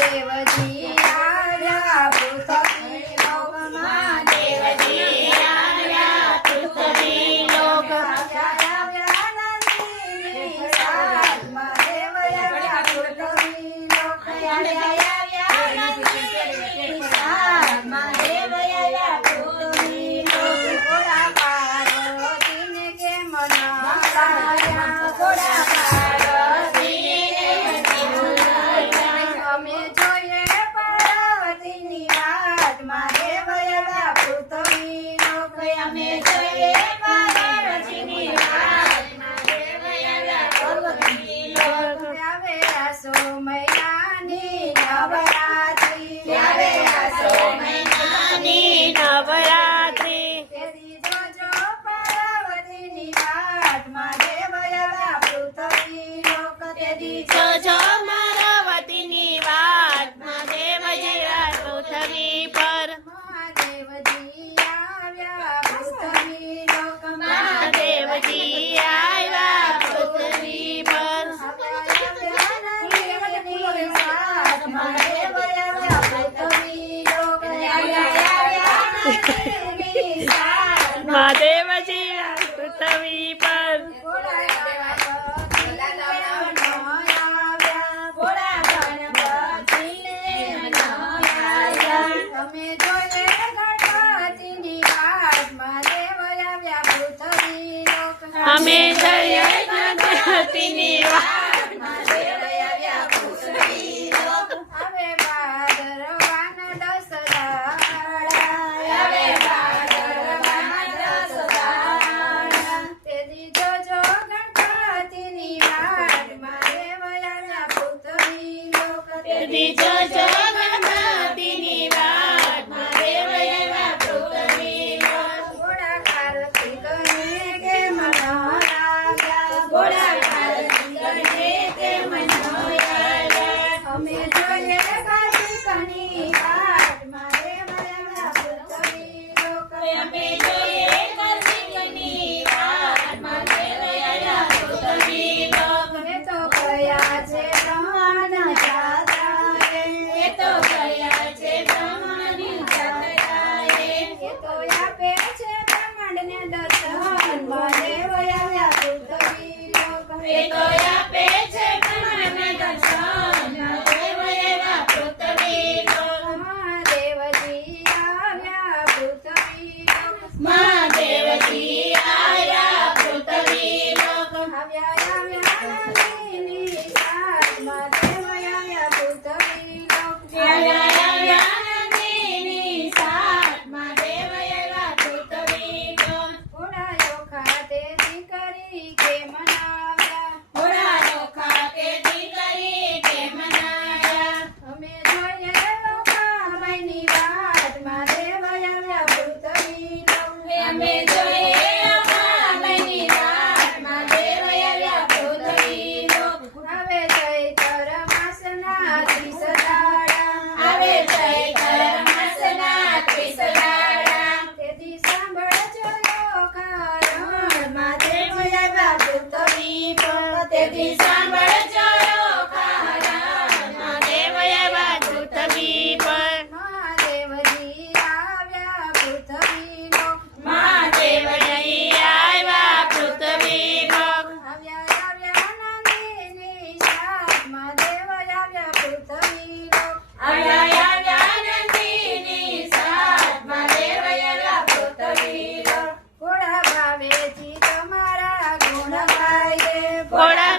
દેવજી આવ્યા પૃથ્વી લોકમાં દેવજી આવ્યા પૃથ્વી લોકમાં આવ્યા નંદીની સાથમાં દેવ આવ્યા પૃથ્વી લોકમાં આવ્યા નંદીની સાથમાં દેવ આવ્યા પૃથ્વી લોક ઘોડા પાર્વતીને કેમ મનાવ્યા ઘોડા અમે જોઈએ પાર્વતીની વાતમાં દેવ આવ્યા પૃથ્વી લોક અમે જોઈએ પાર્વતીની વાતમાં દેવ આવ્યા પૃથ્વી લોક આવે આસો મહિનાની નવરાત્રી આવે આસો મહિનાની નવરાત્રી તેથી જોજો પાર્વતીની વાતમાં દેવ આવ્યા પૃથ્વી લોક તેથી જોજો પાર્વતીની વાતમાં દેવ આવ્યા પૃથ્વી પર મહાદેવજી આવ્યા પૃથ્વી લોકમાં મહાદેવજી આવ્યા પૃથ્વી પર મહાદેવ આવ્યા પૃથ્વી લોક મહાદેવજી પૃથ્વી પર અમે જોઈએ ગણપતિની વાતમાં દેવ આવ્યા પૃથ્વી લોક અમે જોઈએ ગણપતિની વાતમાં દેવ આવ્યા પૃથ્વી લોક હવે ભાદરવાના 10 દાડા હવે ભાદરવાના 10 દાડા તેથી જોજો ગણપતિની વાતમાં દેવ આવ્યા પૃથ્વી લોક તેથી જોજો ગણપતિની વાતમાં દેવ આવ્યા પૃથ્વી લોક ઘોડા કાર્તિકને કેમ મનાવ્યા ઘોડા કાર્તિકને કેમ મનાવ્યા અમે જોઈએ કાર્તિકની વાતમાં દેવ આવ્યા પૃથ્વી લોક અમે જોઈએ કાર્તિકની વાતમાં દેવ આવ્યા પૃથ્વી લોક એ તો ગયા છે બ્રહ્માના જાતા એ તો ગયા છે બ્રહ્માની જાતા એ તો આપે છે બ્રહ્માંડને દર્શન મહાદેવ આવ્યા પૃથ્વી લોક એ તો આપે છે બ્રહ્માંડને દર્શન મહાદેવ આવ્યા પૃથ્વી લોક મહાદેવજી આવ્યા પૃથ્વી લોક મહાદેવજી આવ્યા પૃથ્વી લોક આવ્યા નંદીની સાથમાં દેવ આવ્યા પૃથ્વી લોક આવ્યા નંદીની સાથમાં દેવ આવ્યા પૃથ્વી લોક ઘોડાયો ખાતે દીકરી કે મનાવ્યા ઘોડાયો ખાતે દીકરી કે મનાવ્યા અમે જોઈએ લોકામાયની વાતમાં દેવ આવ્યા પૃથ્વી લોક અમે જોઈએ લોકામાયની વાતમાં દેવ આવ્યા પૃથ્વી લોક આવે ચૈત્ર માસના 30 દાડા આવે ચૈત્ર માસના 30 દાડા તેથી સાંભળજો લોકારણમાં દેવ આવ્યા પૃથ્વી પર તેથી સાંભળજો લોકારણમાં દેવ આવ્યા પૃથ્વી પર મહાદેવજી આવ્યા પૃથ્વી લોક મહાદેવજી આવ્યા પૃથ્વી લોક આવ્યા નંદીની સાથમાં દેવ આવ્યા પૃથ્વી લોક આવ્યા નંદીની સાથમાં દેવ આવ્યા પૃથ્વી લોક ઘોડા ભાવેજી તમારા ગુણ ગાય ઘોડા